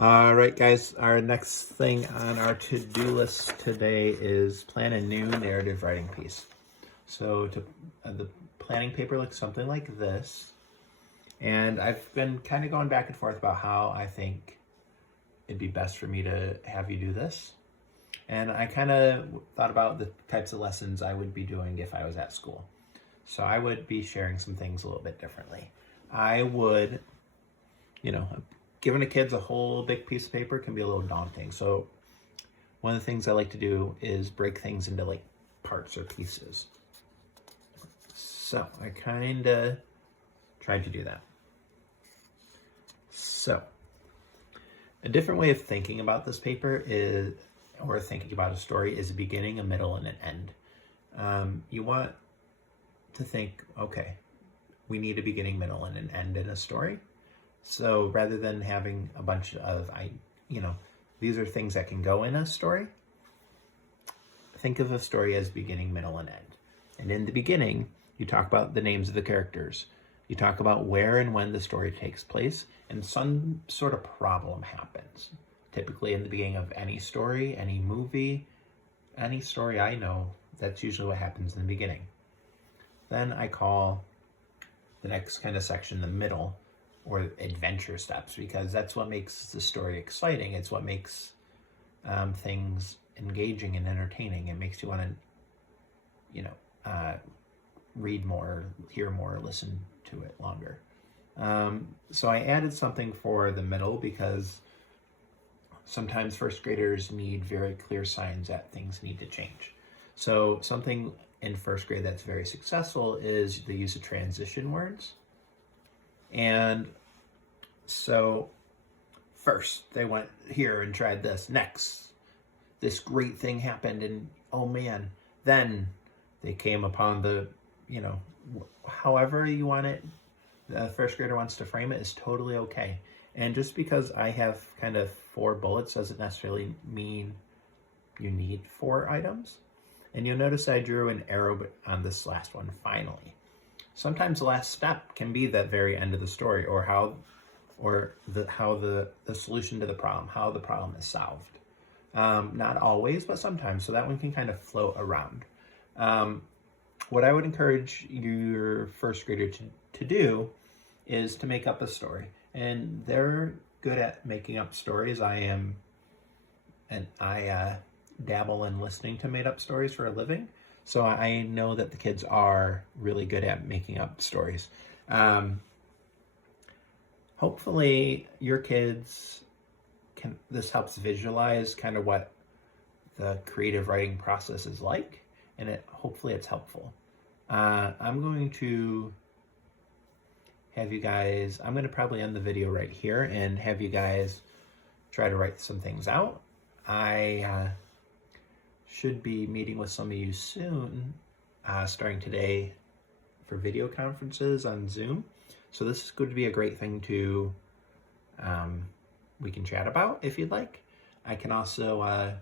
All right, guys, our next thing on our to-do list today is plan a new narrative writing piece. So the planning paper looks something like this. And I've been kind of going back and forth about how I think it'd be best for me to have you do this. And I kind of thought about the types of lessons I would be doing if I was at school. So I would be sharing some things a little bit differently. I would, giving the kids a whole big piece of paper can be a little daunting. So one of the things I like to do is break things into like parts or pieces. So I kind of tried to do that. So a different way of thinking about this paper is, or thinking about a story, is a beginning, a middle, and an end. You want to think, okay, we need a beginning, middle, and an end in a story. So rather than having a bunch of, these are things that can go in a story, think of a story as beginning, middle, and end. And in the beginning, you talk about the names of the characters. You talk about where and when the story takes place, and some sort of problem happens. Typically in the beginning of any story, any movie, any story I know, that's usually what happens in the beginning. Then I call the next kind of section the middle, or adventure steps, because that's what makes the story exciting. It's what makes things engaging and entertaining. It makes you want to, read more, hear more, listen to it longer. So I added something for the middle because sometimes first graders need very clear signs that things need to change. So something in first grade that's very successful is the use of transition words. And so first they went here and tried this. Next, this great thing happened, and oh man, then they came upon the, however you want it, the first grader wants to frame it is totally okay. And just because I have kind of 4 bullets doesn't necessarily mean you need 4 items. And you'll notice I drew an arrow on this last one, finally. Sometimes the last step can be that very end of the story, or how the solution to the problem, how the problem is solved. Not always, but sometimes. So that one can kind of float around. What I would encourage your first grader to do is to make up a story. And they're good at making up stories. I dabble in listening to made up stories for a living. So I know that the kids are really good at making up stories. Hopefully your kids this helps visualize kind of what the creative writing process is like, and hopefully it's helpful. I'm going to have you guys, I'm going to probably end the video right here and have you guys try to write some things out. I should be meeting with some of you soon, starting today, for video conferences on Zoom. So this is going to be a great thing to, we can chat about if you'd like. I can also,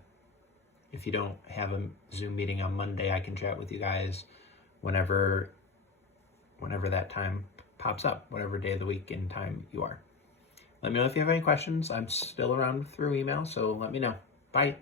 if you don't have a Zoom meeting on Monday, I can chat with you guys whenever that time pops up, whatever day of the week and time you are. Let me know if you have any questions. I'm still around through email, so let me know. Bye.